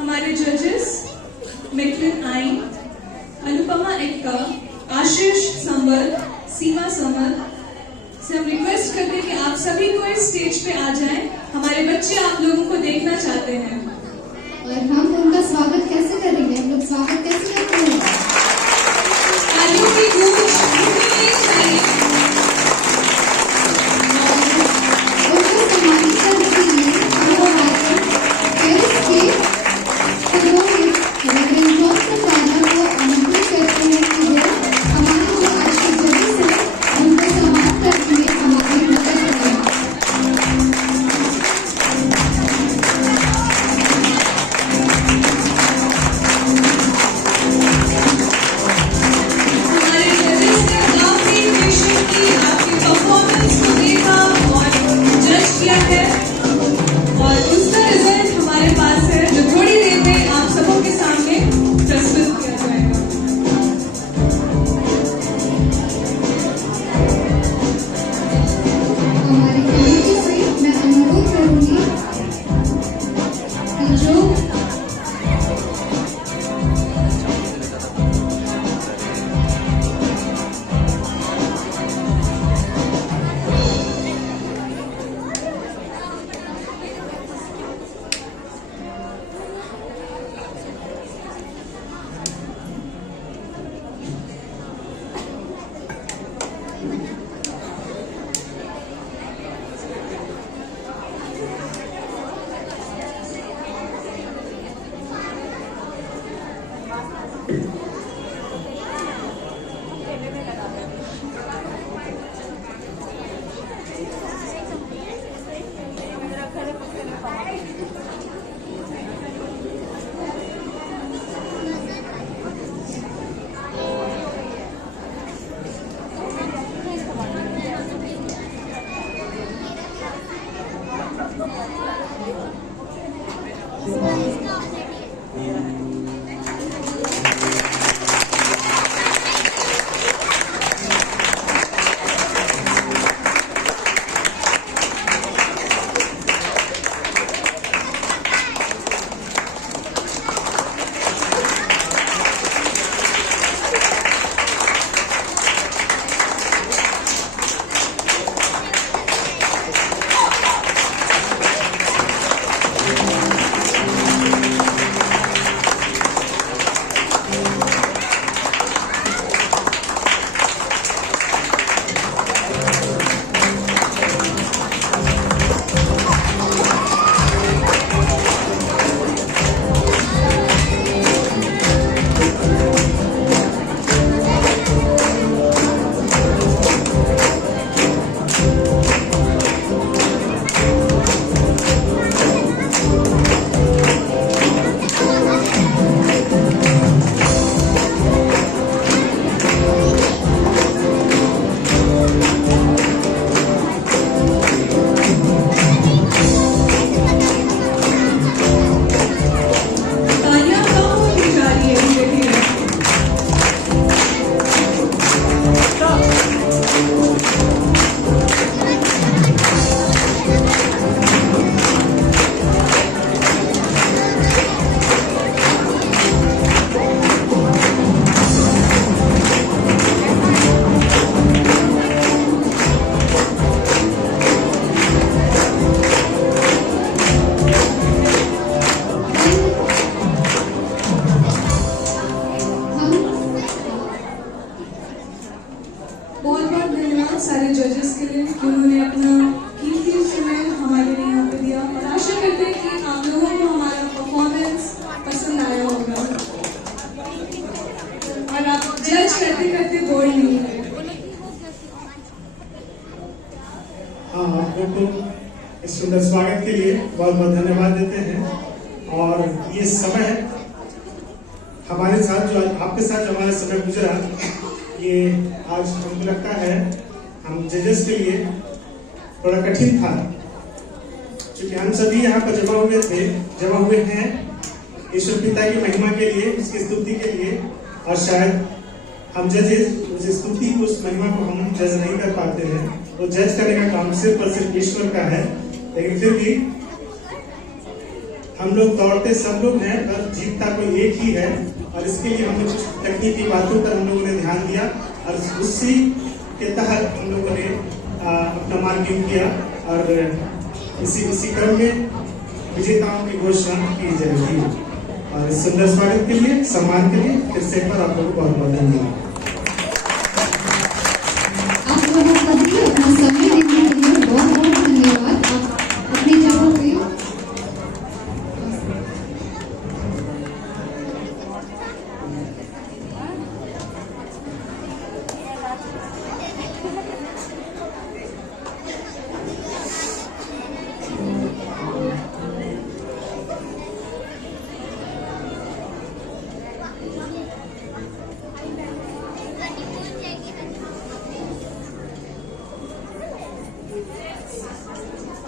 हमारे जजेस मिकलिन आइन, अनुपमा एक्का, आशीष संबल, सीमा समल से हम रिक्वेस्ट करते हैं कि आप सभी को इस स्टेज पे आ जाएं। हमारे बच्चे आप लोगों को देखना चाहते हैं और हम उनका स्वागत कैसे करेंगे? हम लोग स्वागत कैसे करते हैं? तालियों की गूंज चाहिए। उनको सम्मानित करने के लिए वो आए पेरिस के पुरोहित रेवरेंड जॉनसन राणा को आमंत्रित करते हैं कि वो हमारे जो आज के जजेस हैं उनको सम्मानित करने में हमारी मदद करें। हमारे जजेस ने काफी पेशेंट की आपकी परफॉर्मेंस को देखा और जज किया है और उसका रिजल्ट हमारे पास है जो थोड़ी देर में आप सबों के सामने प्रस्तुत किया जाएगा। हमारे कमेटी से मैं अनुरोध करूंगी कि जो तालियां कम होती जा रही है धीरे धीरे। बहुत बहुत धन्यवाद सारे जजेस के लिए कि उन्होंने अपना कीमती समय हमारे लिए यहाँ पे दिया और आशा करते हैं कि आप लोगों को हमारा परफॉर्मेंस पसंद आया होगा और आप जज करते करते बोर नहीं हुए। हाँ, आप लोग को इस सुंदर स्वागत के लिए बहुत बहुत धन्यवाद देते हैं। और ये समय हमारे साथ जो आपके साथ जो हमारा समय गुजरा, ये आज हमको लगता है हम जजेस के लिए थोड़ा कठिन था, क्योंकि हम सभी यहाँ पर जमा हुए हैं ईश्वर पिता की महिमा के लिए, उसकी स्तुति के लिए। और शायद हम जजेस उस स्तुति को, उस महिमा को हम जज नहीं कर पाते हैं, वो जज करने का काम सिर्फ और सिर्फ ईश्वर का है। लेकिन फिर भी हम लोग दौड़ते सब लोग हैं, बस जीतता कोई एक ही है। और इसके लिए हमने कुछ तकनीकी बातों पर हम लोगों ने ध्यान दिया और उसी के तहत हम लोगों ने अपना मार्किंग किया और इसी क्रम में विजेताओं की घोषणा की जाएगी। और इस सुंदर स्वागत के लिए, सम्मान के लिए फिर से एक बार आप लोगों को बहुत बहुत धन्यवाद। आप लोगों का भी अपना समय देने के लिए बहुत बहुत धन्यवाद। आप अपनी जगहों पे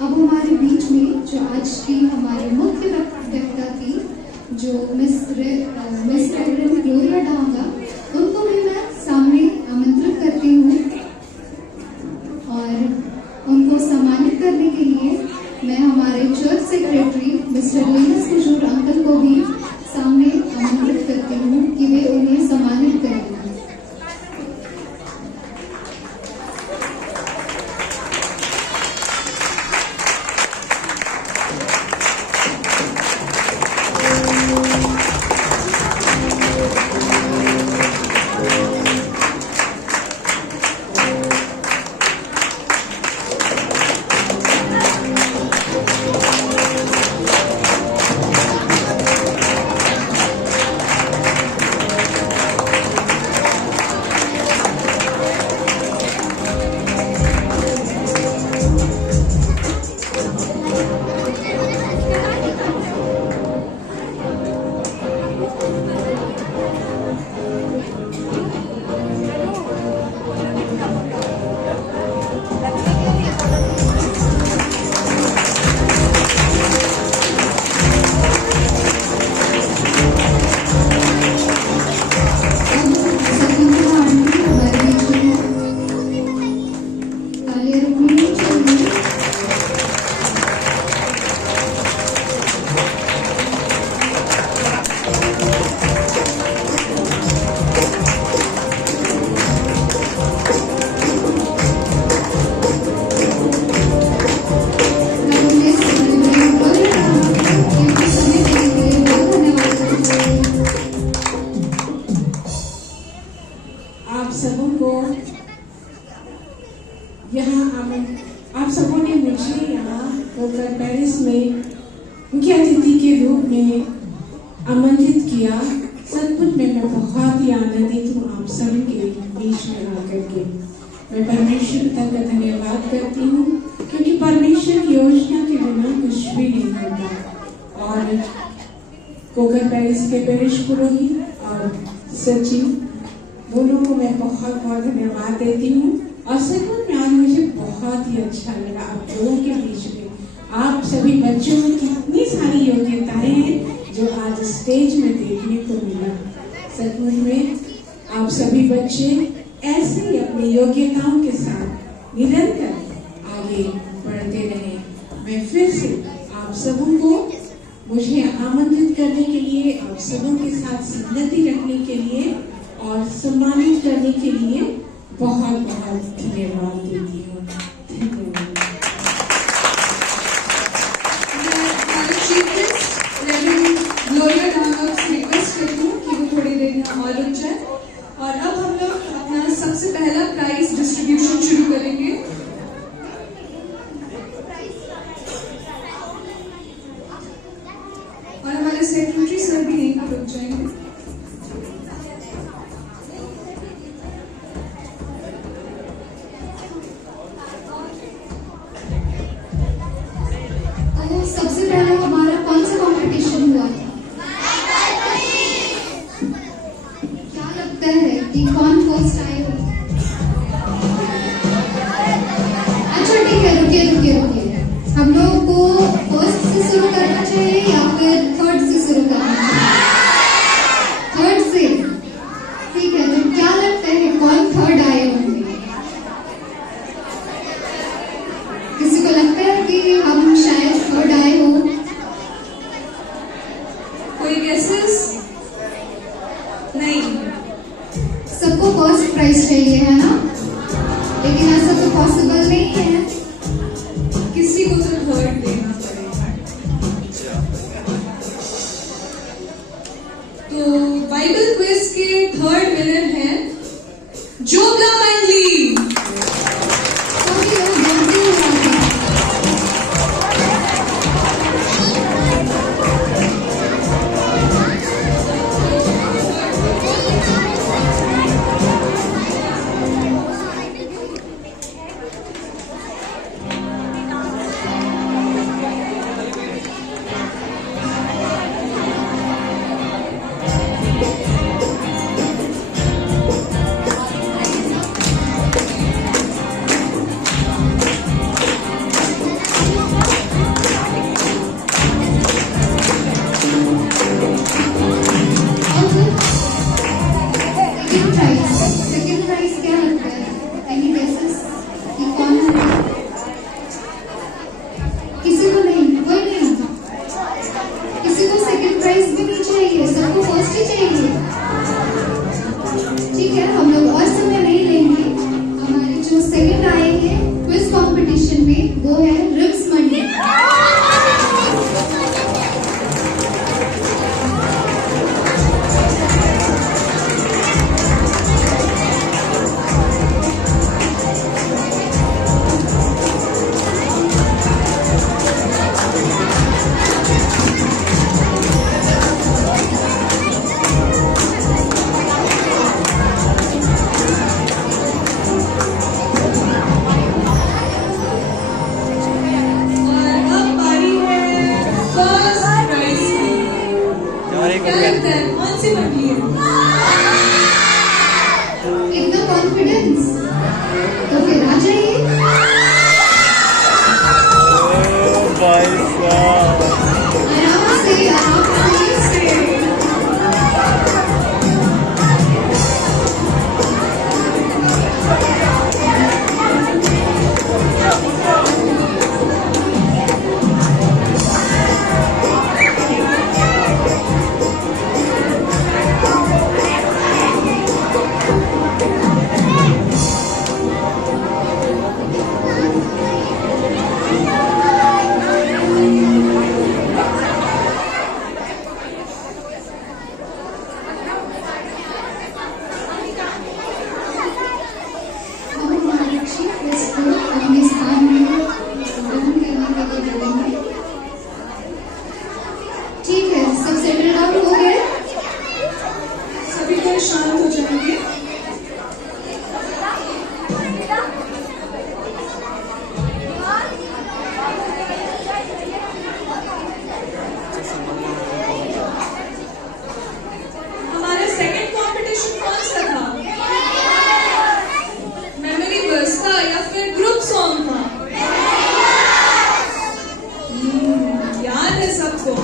अब हमारे बीच में जो आज की हमारे मुख्य वक्ता थी, जो मिस रेवरेंड ग्लोरिया डांगा, उनको भी मैं सामने आमंत्रित करती हूँ। और उनको सम्मानित करने के लिए मैं हमारे चर्च सेक्रेटरी मिस्टर लिनस किशोर अंकल को भी सामने आमंत्रित करती हूँ कि वे उन्हें सम्मानित करेंगे। आप सबों ने मुझे यहाँ कोकर पेरिस में मुख्य अतिथि के रूप में आमंत्रित किया। सचमुच में मैं बहुत ही आनंदित हूँ आप सभी के बीच में आकर के। मैं परमेश्वर पिता का धन्यवाद करती हूँ, क्योंकि परमेश्वर की योजना के बिना कुछ भी नहीं होता। और कोकर पेरिस के पेरिश पुरोहित और सचिव दोनों को मैं बहुत बहुत धन्यवाद देती हूँ। और सचमुच में आज मुझे बहुत ही अच्छा लगा आप लोगों के बीच में। आप सभी बच्चों में कितनी सारी योग्यताएं हैं जो आज स्टेज में देखने को मिला। सचमुच में आप सभी बच्चे ऐसे ही अपनी योग्यताओं के साथ निरंतर आगे बढ़ते रहे। मैं फिर से आप सबों को मुझे आमंत्रित करने के लिए, आप सबों के साथ संगति रखने के लिए और सम्मानित करने के लिए बहुत बहुत धन्यवाद देती हूँ। धन्यवाद। ग्लोरिया डांगा से रिक्वेस्ट करती हूँ कि वो थोड़ी देर यहाँ और रुक जाए। और अब हम लोग अपना सबसे पहला प्राइज डिस्ट्रीब्यूशन शुरू करेंगे। और हमारे सेक्रेटरी सर भी यहीं पर रुक जाएंगे। सबसे पहले हमारा कौन सा कंपटीशन हुआ था? क्या लगता है कि कौन फर्स्ट आए हो? अच्छा ठीक है, रुकिए। हम लोग को फर्स्ट से शुरू करना चाहिए या फिर थर्ड से शुरू करना चाहिए? थर्ड से। ठीक है, तो क्या लगता है कौन थर्ड आए होंगे? किसी को लगता है कि हम शायद थर्ड आए हो? कोई गेसेस? नहीं। सबको फर्स्ट प्राइज चाहिए है ना, लेकिन ऐसा तो पॉसिबल नहीं है। किसी को तो थर्ड देना पड़ेगा। तो बाइबल क्विज के थर्ड विनर हैं जोगला मंडली। सभी लोग जानते हैं। सेकंड प्राइज क्या लगता है? एनी गेसेस कि कौन है? किसी को नहीं, कोई नहीं। किसी को सेकंड प्राइज भी नहीं चाहिए, सबको फर्स्ट ही चाहिए। ठीक है, हम लोग और समय नहीं लेंगे। हमारे जो सेकंड आएंगे क्विज कंपटीशन में वो है रिब्स मंडी। और अब बारी है फर्स्ट प्राइज की। क्या लगता है कौन सी मंडली है? इतना कॉन्फिडेंस, तो फिर आ जाइए। आराम से, आराम से। हम हमारे चीफ गेस्ट को अपने स्थान में ग्रहण करने के लिए बुलाएंगे। ठीक है, सब सेटल डाउन हो गए? सभी कोई शांत हो जाएंगे। हमारा सेकंड कंपटीशन कौन सा था? मेमोरी वर्स था या फिर ग्रुप सॉन्ग था? याद है सबको?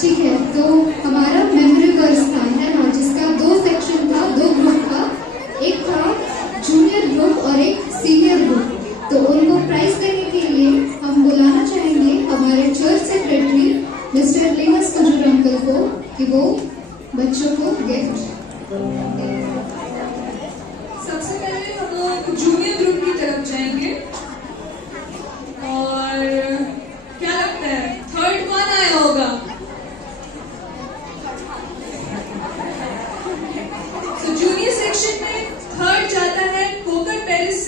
ठीक है, तो हमारा मेमोरी वर्स था, है ना, जिसका दो सेक्शन था, दो ग्रुप था। एक था जूनियर ग्रुप और एक सीनियर ग्रुप। तो उनको प्राइज देने के लिए हम बुलाना चाहेंगे हमारे चर्च सेक्रेटरी मिस्टर लिमस कजूर अंकल को कि वो बच्चों को गिफ्ट। सबसे पहले हम लोग जूनियर ग्रुप की तरफ जाएंगे। और क्या लगता है थर्ड कौन आया होगा?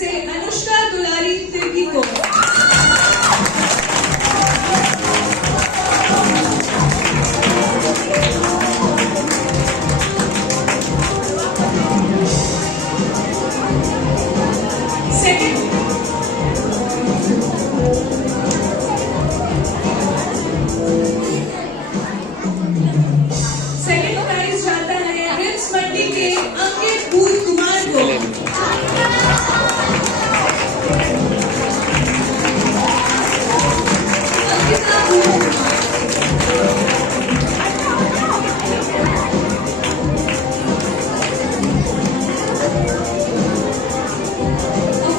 से अनुष्का दुलारी तिर्की को। सेकंड प्राइज जाता है रिम्स मंडी के अंकित भूत कुमार को। अंकिता भूत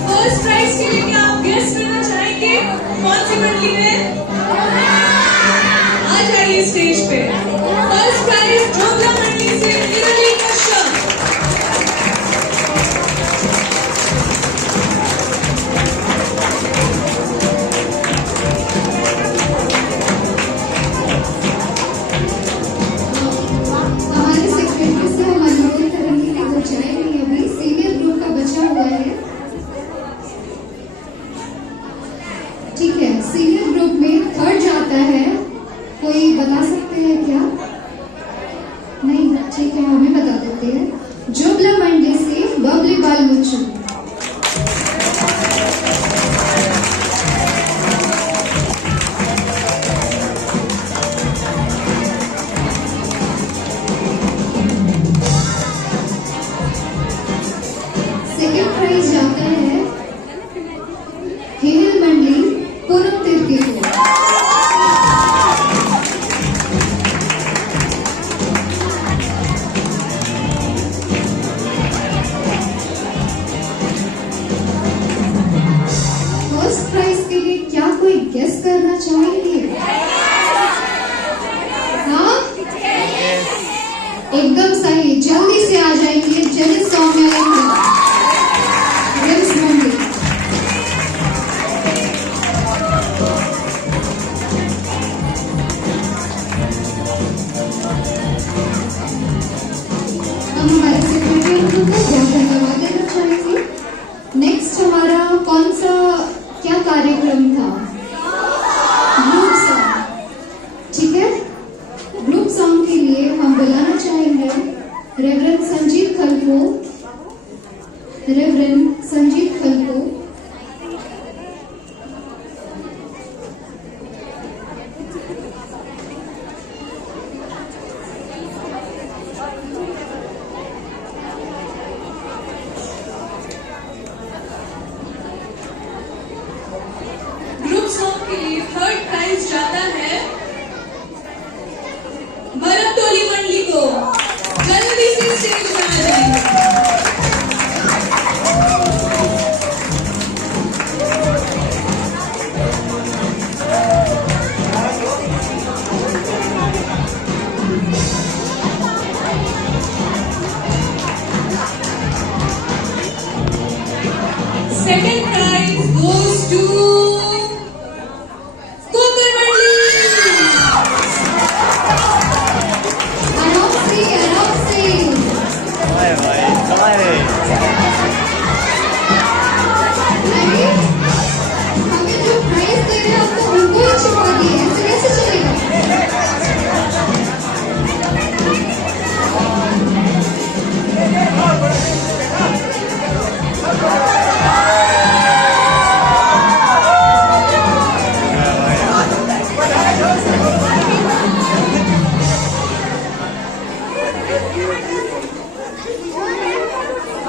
फर्स्ट प्राइज के लिए क्या आप गेस करना चाहेंगे कौन सी मंडली है? आ जाइए स्टेज पे। फर्स्ट प्राइज जोगला मंडी से निरली कश्यप। हमारे सेक्रेटरी से हम अनुरोध करेंगे कि वो चाय नहीं अभी सीनियर ग्रुप का बचा हुआ है। ठीक है, सीनियर ग्रुप में थर्ड जाता है, कोई बता सकते हैं क्या? नहीं, ठीक है, हमें बता देते हैं। जोगला मंडी से बबली बाल मुच्चू। सेकेंड प्राइज जाता है हिल मंडली पूनम तिर्की को। फर्स्ट प्राइज के लिए क्या कोई गेस करना चाहेंगे? हाँ, एकदम सही, जल्दी से आ जाएंगे। जल्दी सौम्या रिम्स मंडी। हम हमारे सेक्रेटरी को बहुत धन्यवाद देना चाहेंगे। नेक्स्ट हमारा कौन सा क्या कार्यक्रम था? Group song. ठीक है, ग्रुप सॉन्ग के लिए हम बुलाना चाहेंगे रेवरेंड संजीत खल को। रेवरेंड संजीत खल को। ग्रुप सॉन्ग के लिए थर्ड प्राइज जाता है भरतोली मंडली को। जल्दी से स्टेज पर आ जाएंगे। सेकंड प्राइज गोes to कोकर मंडली। आराम से, आराम से। भाई तुम्हारे अरे, हमें जो प्राइज दे रहे हैं आपको उनको ही छिपा दिए, ऐसे कैसे चलेगा?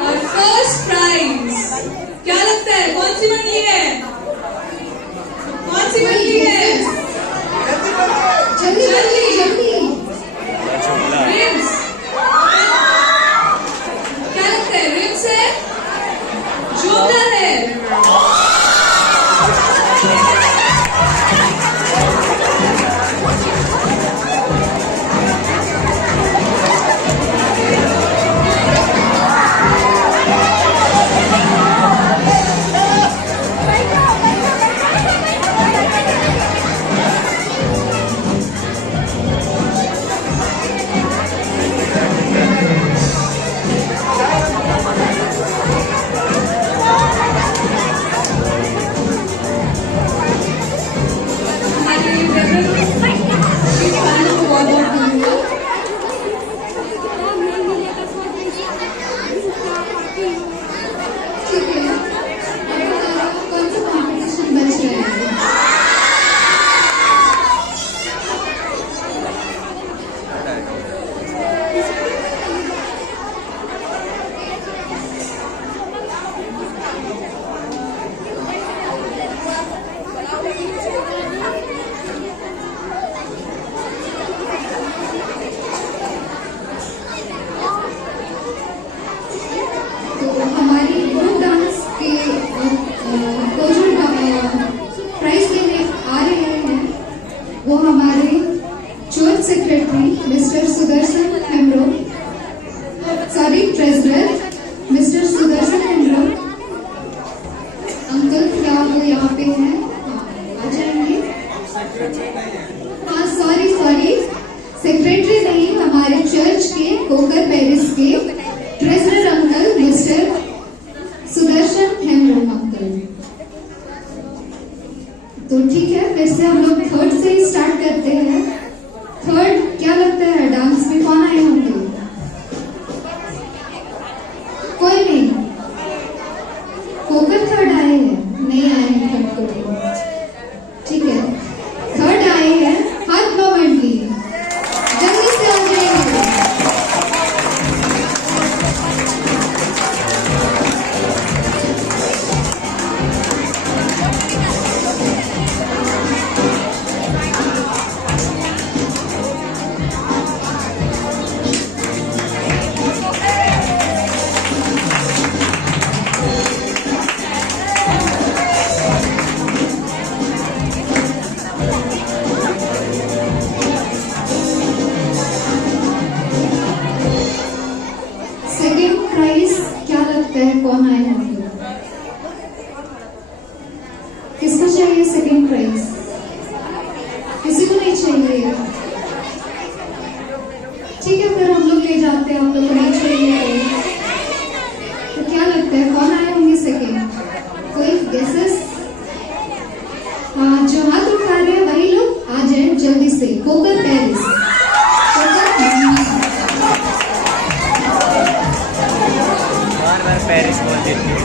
और फर्स्ट प्राइज क्या लगता है कौन सी मंडली है? कौन सी मंडली है? जल्दी जल्दी जल्दी। रिम्स। क्या लगता है रिम्स है? जोगला है? वो यहाँ पे हैं, आ जाएंगे। हाँ सॉरी सेक्रेटरी नहीं, हमारे चर्च के कोकर पेरिस के treasurer uncle mister Sudarshan Hembrom uncle. तो ठीक है, फिर से हम लोग थर्ड से ही स्टार्ट करते हैं। थर्ड क्या लगता है डांस में कौन आए होंगे? कोई नहीं, कोकर थर्ड आए हैं, नहीं आए हैं थर्ड कोकर। ठीक है, थर्ड आए हैं हाथ मोमेंटली, जल्दी से आ जाएंगे। सेकेंड प्राइज क्या लगता है कौन आए होंगे? किसको चाहिए सेकेंड प्राइज? किसी को नहीं चाहिए? ठीक है, फिर हम लोग ले जाते हैं, हम लोग को नहीं चाहिए। तो क्या लगता है कौन आए होंगे सेकेंड? कोई गेसेस? हाँ, जो हाथ उठा रहे हैं वही लोग आ जाए जल्दी से। कोकर पेरिस, बार पेरिस बोल देती है।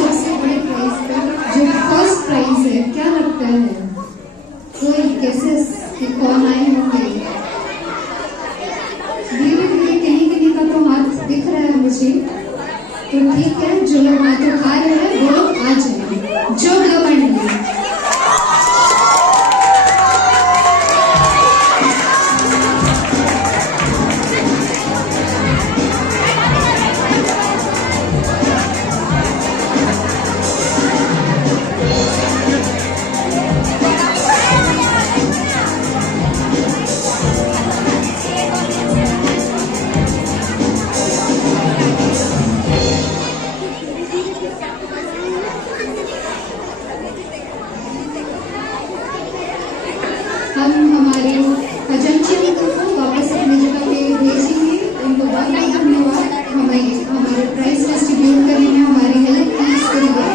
सबसे बड़े प्राइज पे जो फर्स्ट प्राइज है, क्या लगता है कोई गेसेस कि कौन आए होंगे? धीरे धीरे कहीं का तो हाथ दिख रहा है मुझे। तो ठीक है, जो लोग हाथ उठा रहे हैं वो लोग आ जाए, जो लोग आएंगे। हम हमारे खजांची को वापस अपनी जगह पे भेजेंगे। उनको बहुत बहुत धन्यवाद हमारे प्राइज डिस्ट्रीब्यूट करने में हमारी हेल्प की इसके लिए।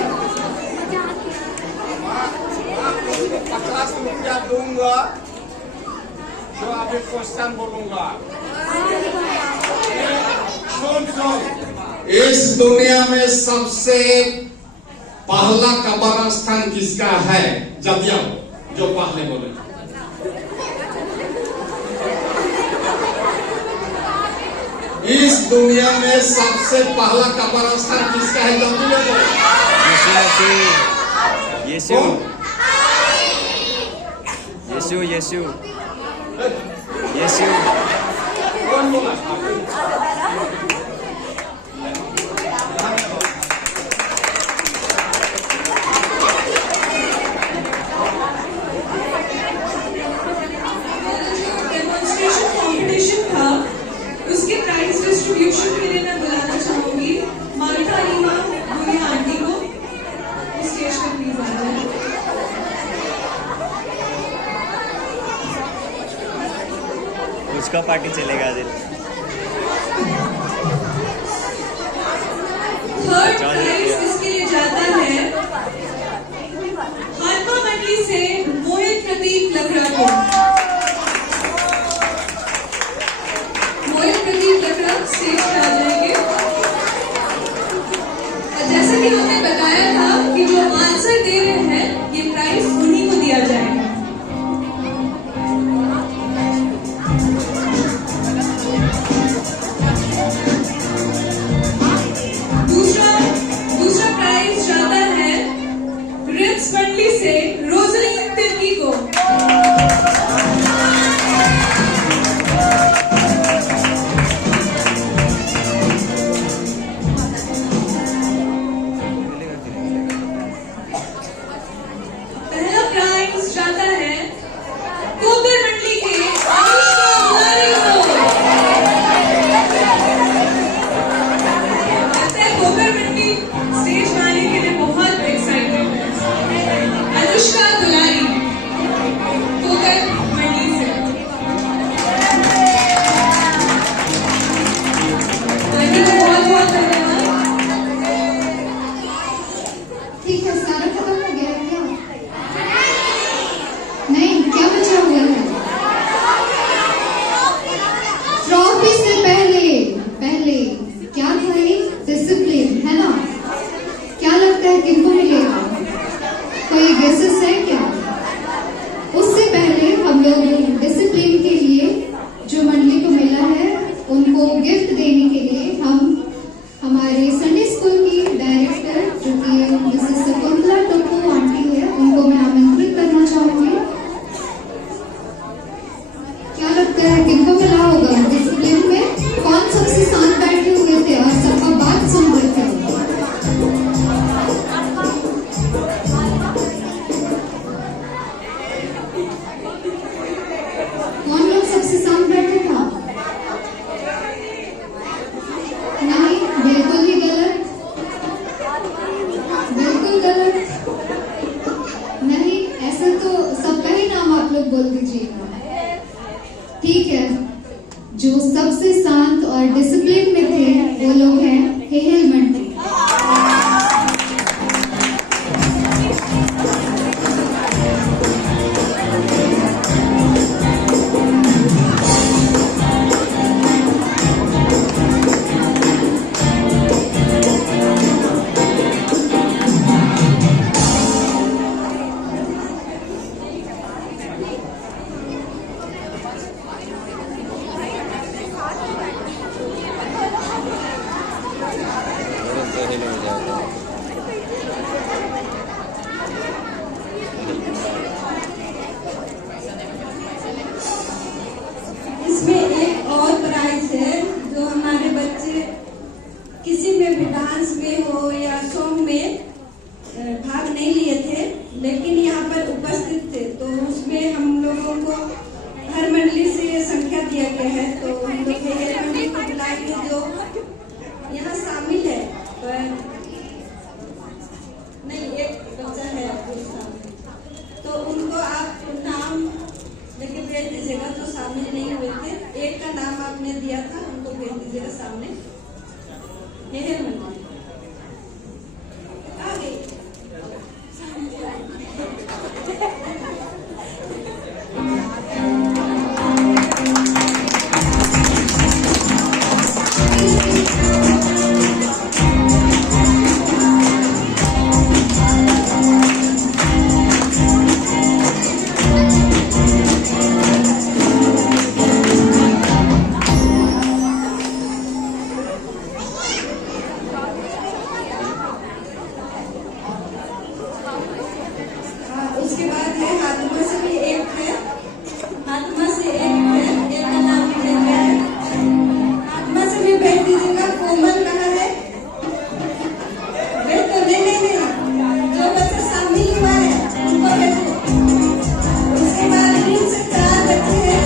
50 रुपया दूंगा जो अभी क्वेश्चन बोलूंगा। सुन, इस दुनिया में सबसे पहला कब्रिस्तान किसका है? जदिया जो पहले बोले। इस दुनिया में सबसे पहला कब्रिस्तान किसका है? जल्दी बोलो। यीशु यीशु यीशु यीशु। कौन बोला? डेमोन्स्ट्रेशन कंपटीशन था, उसके प्राइज डिस्ट्रीब्यूशन के लिए मैं बुलाना चाहूंगी मार्था रीमा बुनिया आंटी को। स्टेज पर प्लीज आ जाए। उसका पार्टी चलेगा दिल। थर्ड प्राइज इसके लिए जाता है हाथमा मंडली से मोहित प्रदीप लकड़ा को। मोहित प्रदीप लकड़ा स्टेज पर आ जाएंगे। और जैसा कि हमने बताया था कि जो आंसर दे रहे हैं ये प्राइज उन्हीं को दिया जाएगा। दूसरा प्राइज जाता है रिम्स मंडली से रोजलिन तिर्की को। लगता है किनको मिला होगा डिसिप्लिन में? कौन सबसे साथ बैठे हुए थे और सबका बात सुन रहे थे? कौन लोग सबसे साथ बैठे था? नहीं, बिल्कुल ही गलत, बिल्कुल गलत। नहीं, ऐसा तो सबका ही नाम आप लोग बोल दीजिएगा। ठीक है, जो सबसे शांत और डिसिप्लिन में थे वो लोग हैं हेहल मंडी। इसमें एक और प्राइज है जो हमारे बच्चे किसी में भी डांस में हो या सॉन्ग में भाग नहीं लिए थे, लेकिन यहाँ पर उपस्थित थे, तो उसमें हम लोगों को हर मंडली से ये संख्या दिया गया है। तो हम लोग हेहल मंडली को बुलाएंगे जो यहाँ शामिल है, पर नहीं, एक बच्चा है आपके सामने, तो उनको आप नाम लेके भेज दीजिएगा जो शामिल नहीं हुए थे। एक का नाम आपने दिया था, उनको भेज दीजिएगा सामने। हेहल मंडली आगे। उसके बाद है हाथमा से भी एक है, हाथमा से एक है, एक का नाम भेज गया है। हाथमा से भी भेज दीजिएगा। कोमल कहाँ है? भेज दो। नहीं नहीं नहीं, जो बच्चा शामिल हुआ है उनको भेज दो। उसके बाद रिम्स से 4 बच्चे हैं,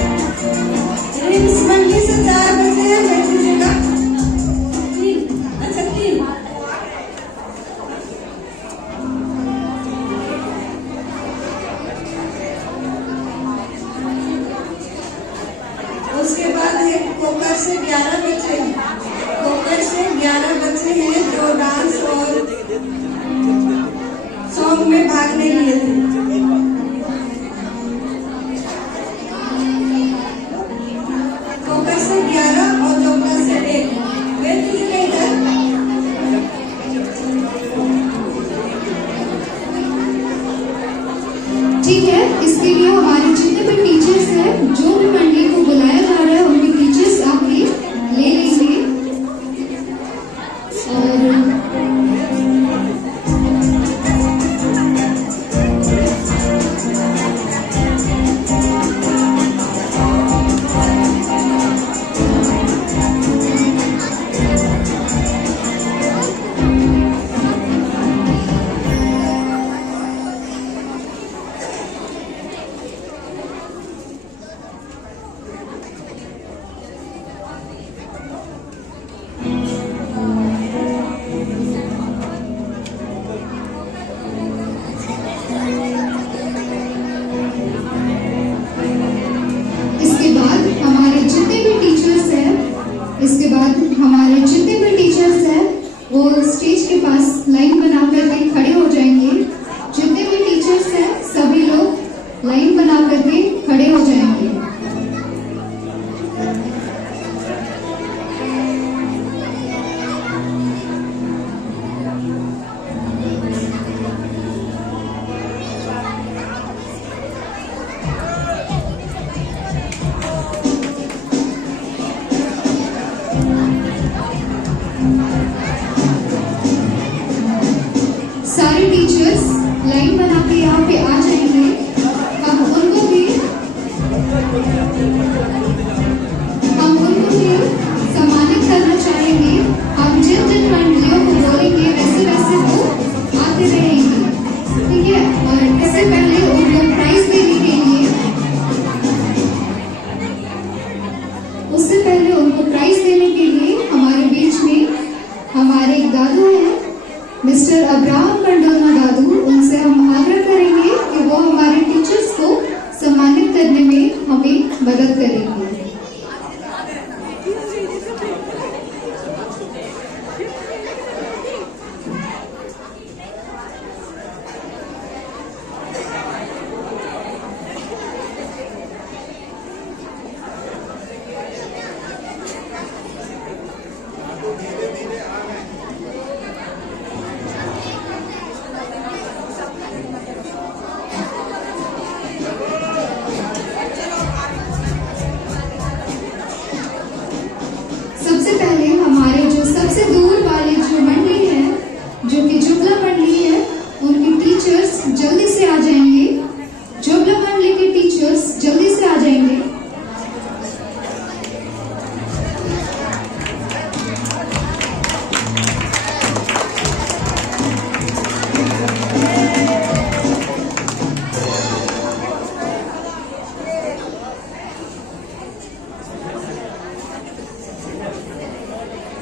रिम्स मंडली से 4 बच्चे हैं, भेज दीजिएगा। 3, अच्छा 3। उसके बाद है कोकर से 11 बच्चे हैं, कोकर से 11 बच्चे हैं जो डांस और सॉन्ग में भाग नहीं लिए थे। कोकर से 11 और जोगला से 1। भेज दीजिएगा इधर। ठीक है, इसके लिए हमारे जितने भी टीचर्स हैं, जो भी मंडली को बुलाया जा रहा है, उनके टीचर्स आके ले लेंगे। और वो स्टेज के पास लाइन बना करके खड़े हो जाएंगे। जितने भी टीचर्स हैं सभी लोग लाइन बना करके खड़े हो जाएंगे। सारे टीचर्स लाइन बना के यहाँ पे आ जाएंगे। अब उनको भी करने में हमें मदद करेंगे। सबसे पहले हमारे जो सबसे दूर वाले जो मंडली है, जो कि जुबला मंडली है, उनकी टीचर्स जल्दी से आ जाएंगे। जुबला मंडली के टीचर्स जल्दी से आ जाएंगे।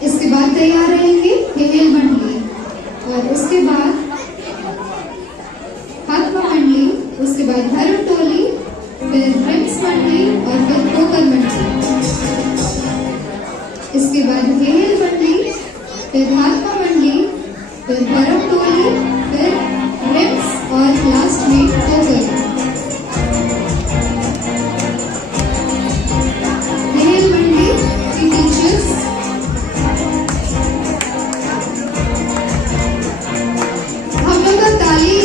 इसके बाद तैयार रहेंगे हेल मंडली, और उसके बाद हाथमा मंडली, उसके बाद धर्म टोली, फिर रिम्स मंडली और फिर कोकर मंडली। इसके बाद हेल मंडली, फिर हाथमा मंडली, फिर धर्म टोली, फिर रिम्स और लास्ट में कोकर। हेल मंडली की टीचर्स ताली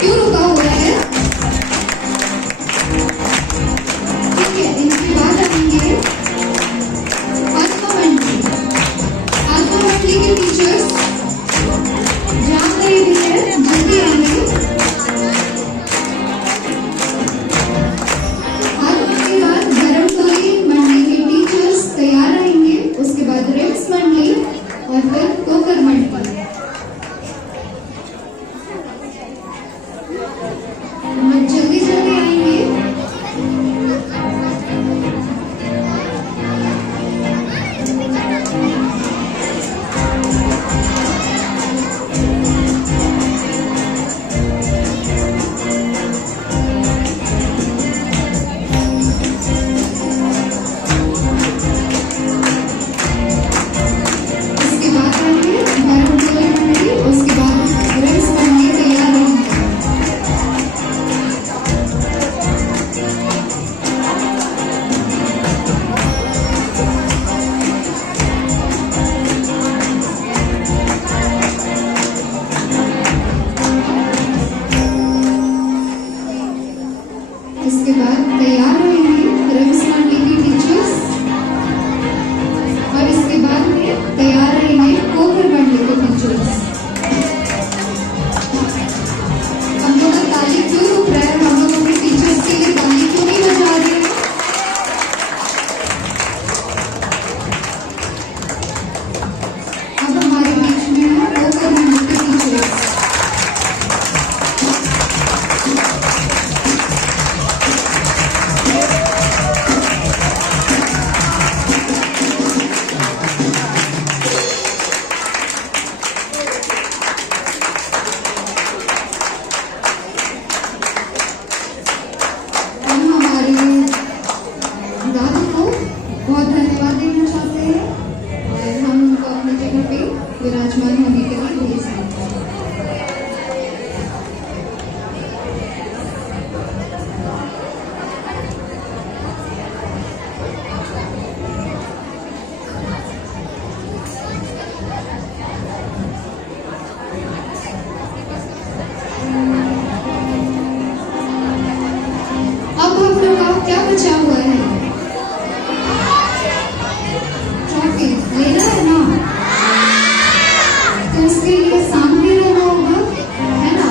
क्यों रुका हुआ है? ठीक है, इनके बाद आएंगे आत्मा मंडली। आत्मा मंडली के टीचर्स जान रही है, जल्दी आएंगे। आत्मा के बाद धर्म टोली मंडली के टीचर्स तैयार रहेंगे। उसके बाद रिम्स मंडली और फिर कोकर मंडली। जल्दी जल्दी आएंगे। इसके बाद आएंगे धर्म टोली मंडली, उसके बाद रिम्स मंडली तैयार रहेंगे। इसके बाद तैयार रहेंगे रिम्स मंडली की टीचर्स, और इसके बाद में तैयार रहेंगे कोकर मंडली के टीचर्स। हम लोग का ताली क्यों रुक रहा है? हम लोग अपने टीचर्स के लिए ताली क्यों नहीं बजा रहे हैं? अब हमारे बीच में है कोकर मंडली के टीचर्स। हम हमारे दादा को बहुत धन्यवाद देना चाहते हैं, और हम उनको अपनी जगह पे विराजमान होने के लिए भेज देते हैं। अब हम लोग का क्या बचा हुआ है? ट्रॉफी लेना है ना, तो उसके लिए सामने रहना होगा, है ना?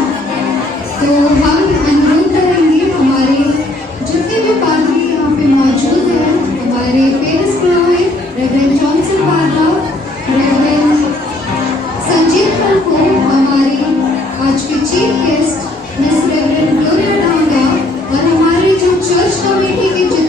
तो हम अनुरोध करेंगे हमारे जितने भी पादरी यहाँ पे मौजूद हैं, हमारे parents reverend Johnson Padra, reverend Sanjeev Khal को, हमारी आज के chief guest miss reverend Gloria Danga, और हमारे जो चर्च कमेटी के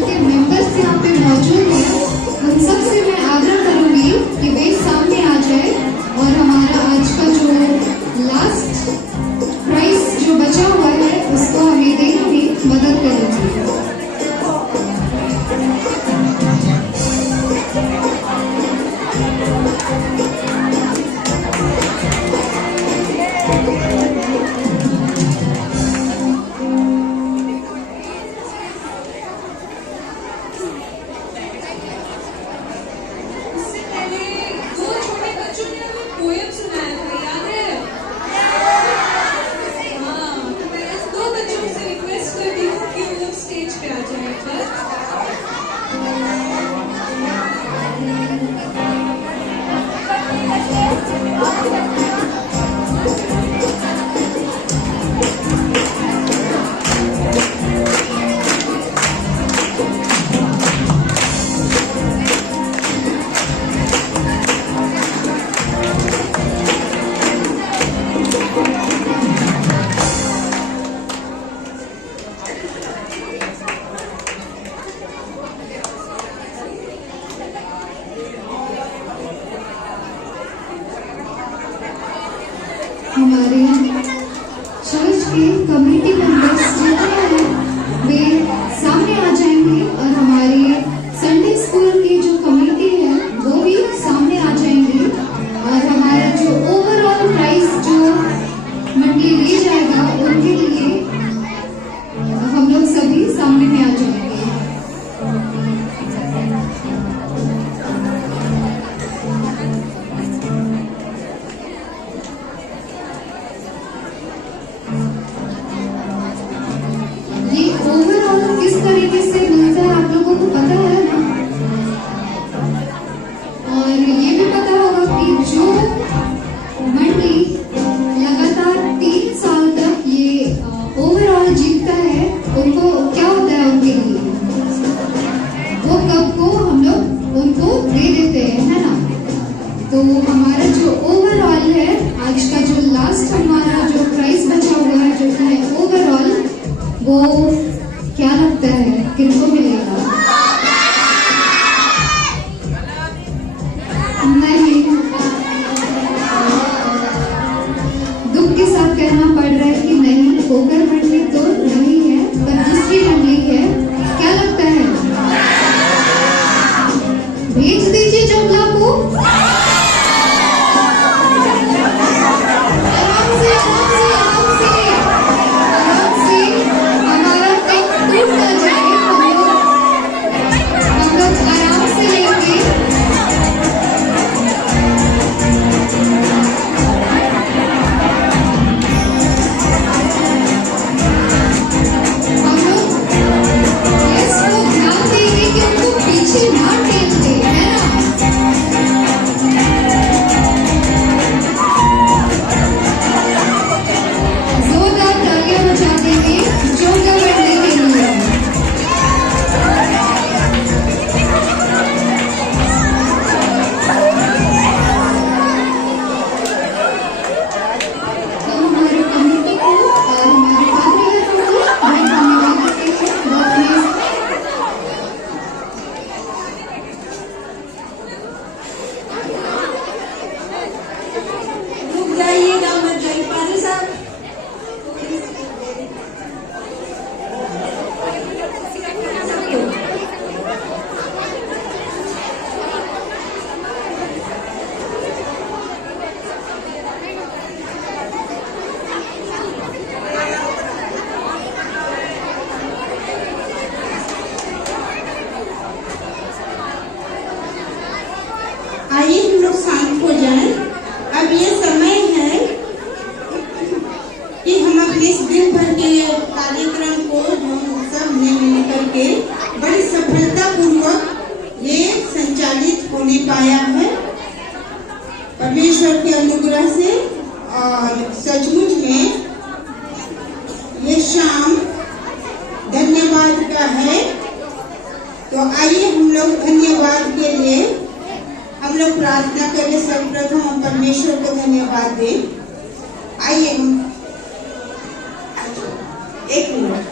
भेज दीजिए जुमला को। आराम से हमारा पेट टूट ना जाए। हम लोग आराम से लेंगे। हम लोग इसको ध्यान देंगे कि उनको पीछे ना टेक दे, है ना। जोरदार तालियां बजा देंगे जोगा करने के लिए। हम हमारे कम्युनिटी को और हमारे पादरियों को बहुत धन्यवाद देते हैं। बहुत रुक जाइएगा, मत जाइए पादरी साहब। आइए हम लोग शांत हो जाएं। अब ये समय है कि हम अपने इस दिन भर के कार्यक्रम को हम सब मिल करके बड़ी सफलता पूर्वक ये संचालित होने पाया है परमेश्वर के अनुग्रह से। और सचमुच में ये शाम धन्यवाद का है। तो आइए हम लोग धन्यवाद के लिए हम लोग प्रार्थना करें। सर्वप्रथम हम परमेश्वर को धन्यवाद दें। आइए हम एक मिनट।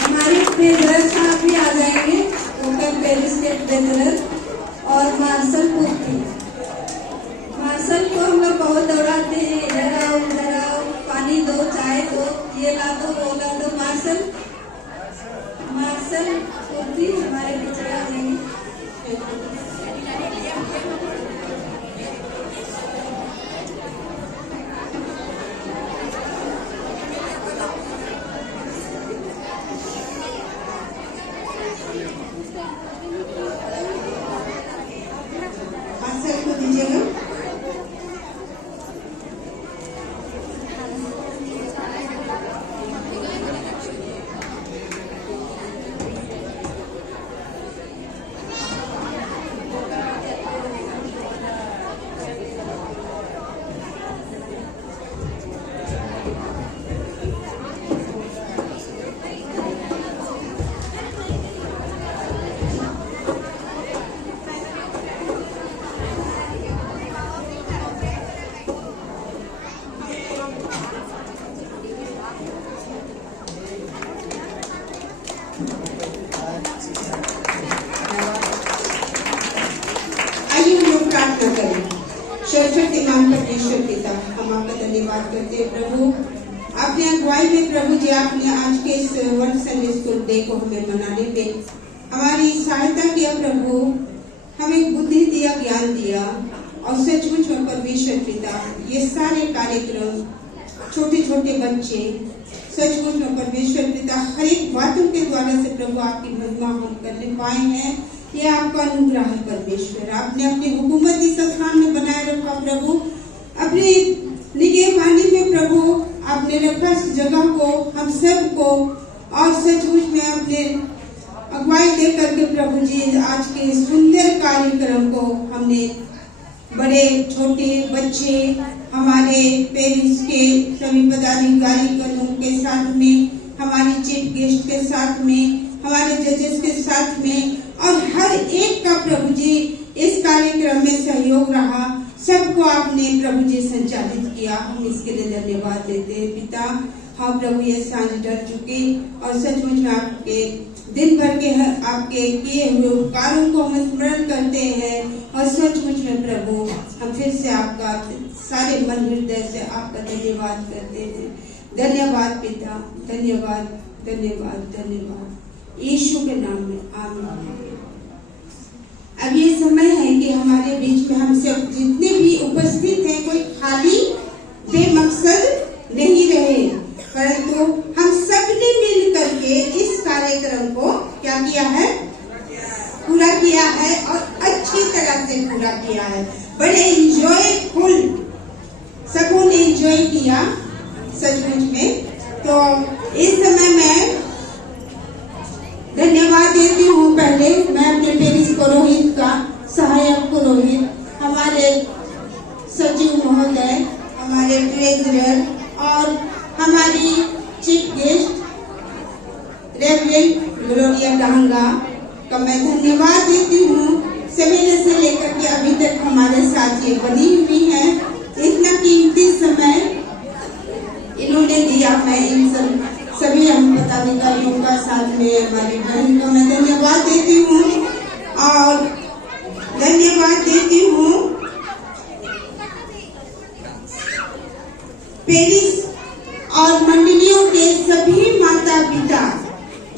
हमारे ट्रेजरर साहब भी आ जाएंगे, लोकल पेरिस के ट्रेजरर और मार्शल पुत्री। मार्शल को हम लोग बहुत दौड़ाते हैं, इधर आओ उधर आओ, पानी दो चाय दो, ये ला दो वो ला दो। मार्शल पुत्री हमारे पीछे आ जाएंगे। मार्शल को दीजिएगा। आइए हम लोग प्रार्थना करें। सर्वशक्तिमान परमेश्वर पिता, हम आपका धन्यवाद करते हैं प्रभु। आपने अगुवाई में प्रभु जी आपने आज के इस वर्ल्ड संडे स्कूल डे को हमें मनाने में हमारी सहायता किया प्रभु। हमें बुद्धि दिया, ज्ञान दिया और सचमुच में परमेश्वर पिता ये सारे कार्यक्रम छोटे छोटे बच्चे सचमुच में परमेश्वर पिता हर एक बातों के द्वारा से प्रभु आपकी महिमा हम करने पाए हैं। ये आपका अनुग्रह है परमेश्वर। आपने अपनी हुकूमत इस स्थान में बनाए रखा प्रभु। अपनी निगहबानी में प्रभु आपने रखा इस जगह को हम सब को। और सचमुच में अपने अगुवाई दे करके प्रभु जी आज के सुंदर कार्यक्रम को हमने बड़े छोटे बच्चे हमारे पेरेंट्स के सभी पदाधिकारी गणों के साथ में, हमारे चीफ गेस्ट के साथ में, हमारे जजेस के साथ में और हर एक का प्रभु जी इस कार्यक्रम में सहयोग रहा। सबको आपने प्रभु जी संचालित किया, हम इसके लिए धन्यवाद देते हैं पिता। हाँ प्रभु, ये सांझ डर चुकी और सचमुच में आपके दिन भर के आपके किए हुए उपकारों को हम स्मरण करते हैं और सचमुच में प्रभु हम फिर से आपका सारे मन हृदय से आपका धन्यवाद करते हैं। धन्यवाद पिता, धन्यवाद धन्यवाद धन्यवाद, यीशु के नाम में आमीन। अब ये समय है कि हमारे बीच में हम सब जितने भी उपस्थित हैं कोई खाली बेमकसद नहीं रहे, परंतु हम सब ने मिल करके इस कार्यक्रम को क्या किया है, पूरा किया है और अच्छी तरह से पूरा किया है। बड़े एंजॉयफुल सबों ने एंजॉय किया सचमुच में। तो इस समय मैं धन्यवाद देती हूँ। पहले मैं अपने पेरिस पुरोहित का, सहायक पुरोहित, हमारे सचिव महोदय, हमारे ट्रेजरर और हमारी चीफ गेस्ट रेवरेंड ग्लोरिया डांगा का मैं धन्यवाद देती हूँ। सवेरे से लेकर के अभी तक हमारे साथ ये बनी हुई है, इतना कीमती समय इन्होंने दिया। मैं इन सभी हम पदाधिकारियों का, साथ में हमारी बहन को मैं धन्यवाद देती हूँ और धन्यवाद देती हूँ पेरिस और मंडलियों के सभी माता पिता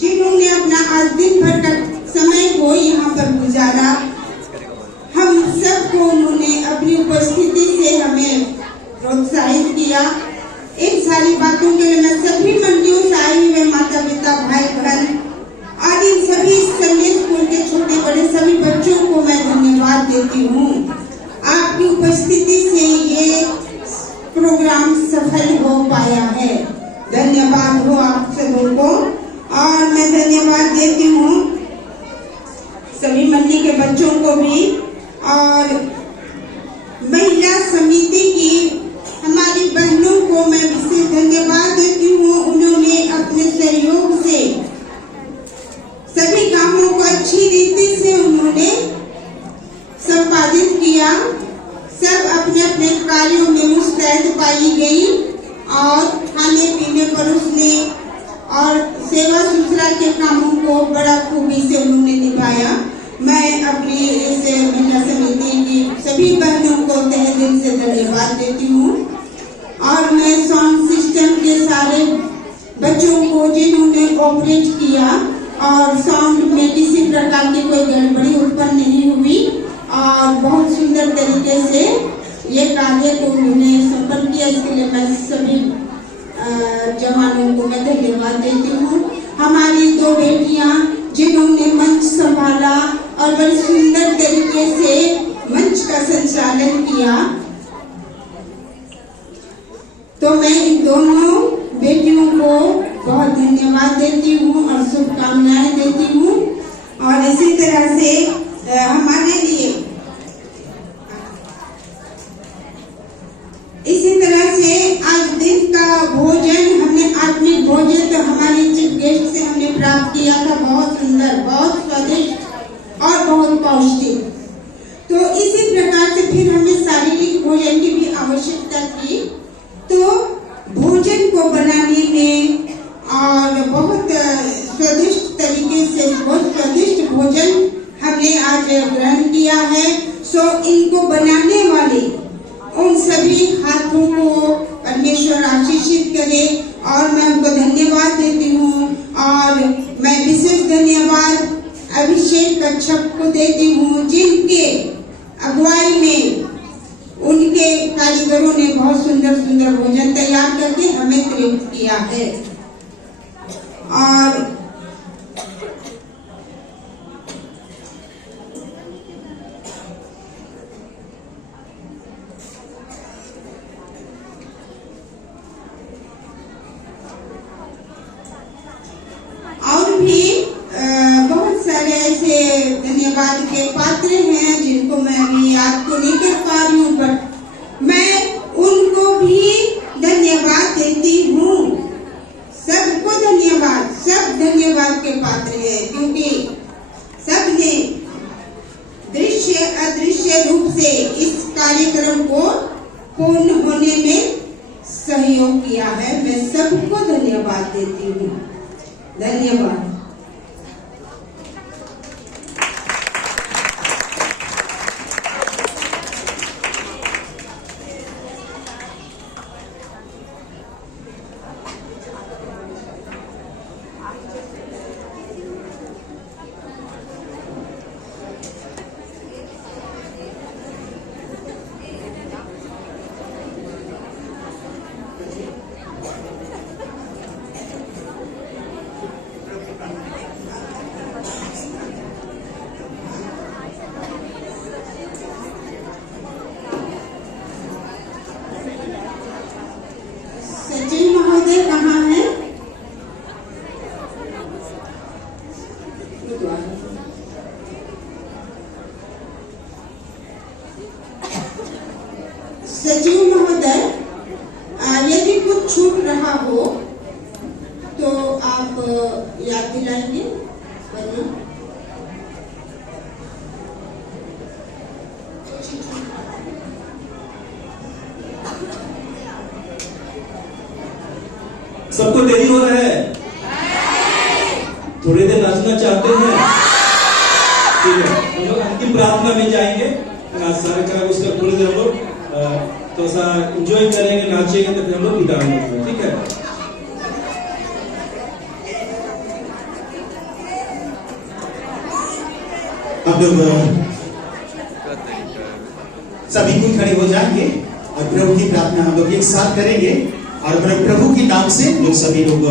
जिन्होंने अपना आज दिन भर का समय को यहाँ पर गुजारा। हम सबको उन्होंने अपनी उपस्थिति से हमें प्रोत्साहित किया। इन सारी बातों के लिए मैं सभी मंडलियों से आए हुए माता पिता, भाई बहन और इन सभी संडे स्कूल के छोटे बड़े सभी बच्चों को मैं धन्यवाद देती हूँ। आपकी उपस्थिति से ये प्रोग्राम सफल हो पाया है। धन्यवाद हो आप सबों को। और मैं धन्यवाद देती हूँ सभी मंडली के बच्चों को भी और महिला समिति की हमारी बहनों को मैं विशेष धन्यवाद देती हूँ। उन्होंने अपने सहयोग से सभी कामों को अच्छी रीति से उन्होंने संपादित किया। सब अपने अपने कार्यों में मुस्तैद पाई गई और खाने पीने परोसने और सेवा सुथरा के कामों को बड़ा खूबी से उन्होंने निभाया। मैं अपनी इस महिला समिति की सभी बहनों को तहे दिल से धन्यवाद देती हूँ और मैं साउंड सिस्टम के सारे बच्चों को जिन्होंने ऑपरेट किया और साउंड में किसी प्रकार की कोई गड़बड़ी उत्पन्न नहीं हुई और बहुत सुंदर तरीके से ये कार्य को उन्होंने संपन्न किया। इसके लिए मैं सभी जवानों को मैं धन्यवाद देती हूँ। हमारी दो बेटियां जिन्होंने मंच संभाला और बड़ी सुंदर तरीके से मंच का संचालन किया, तो मैं इन दोनों बेटियों को बहुत धन्यवाद देती हूँ और शुभकामनाएं देती हूँ। और इसी तरह से हमारे लिए इसी तरह से आज दिन का भोजन हमने आत्मिक भोजन तो हमारी चीफ गेस्ट से हमने प्राप्त किया था। बहुत सुंदर, बहुत स्वादिष्ट और बहुत पौष्टिक। तो इसी प्रकार से फिर हमें शारीरिक भोजन की भी आवश्यकता थी। तो भोजन को बनाने में और बहुत स्वादिष्ट तरीके से बहुत स्वादिष्ट भोजन हमने आज ग्रहण किया है। सो इनको बनाने वाले उन सभी हाथों को परमेश्वर आशीषित करे और मैं उनको धन्यवाद देती हूँ। और मैं विशेष धन्यवाद अभिषेक कच्छप को देती हूँ जिनके अगुवाई में उनके कारीगरों ने बहुत सुंदर सुंदर भोजन तैयार करके हमें तृप्त किया है। और भी बहुत सारे ऐसे धन्यवाद के पात्र हैं जिनको मैं अभी याद तो नहीं कर पा रही हूँ, बट मैं उनको भी धन्यवाद देती हूँ। सबको धन्यवाद, सब धन्यवाद के पात्र हैं क्योंकि सबने दृश्य अदृश्य रूप से इस कार्यक्रम सबको धन्यवाद देती हूँ। धन्यवाद। सचिन महोदय कहाँ हैं? सचिव महोदय, यदि कुछ छूट रहा हो तो आप याद दिलाएंगे, वरना सबको देरी हो रहा है, थोड़ी देर नाचना चाहते हैं? ठीक है, हम लोग अंतिम प्रार्थना में जाएंगे। सारे का उसका थोड़ी देर हम लोग तो सा एंजॉय करेंगे, नाचेंगे, तो फिर हम लोग विदा होंगे। ठीक है, आप लोग सभी कोई खड़े हो जाएंगे और प्रभु की प्रार्थना हम लोग एक साथ करेंगे और प्रभु के नाम से लोग सभी लोग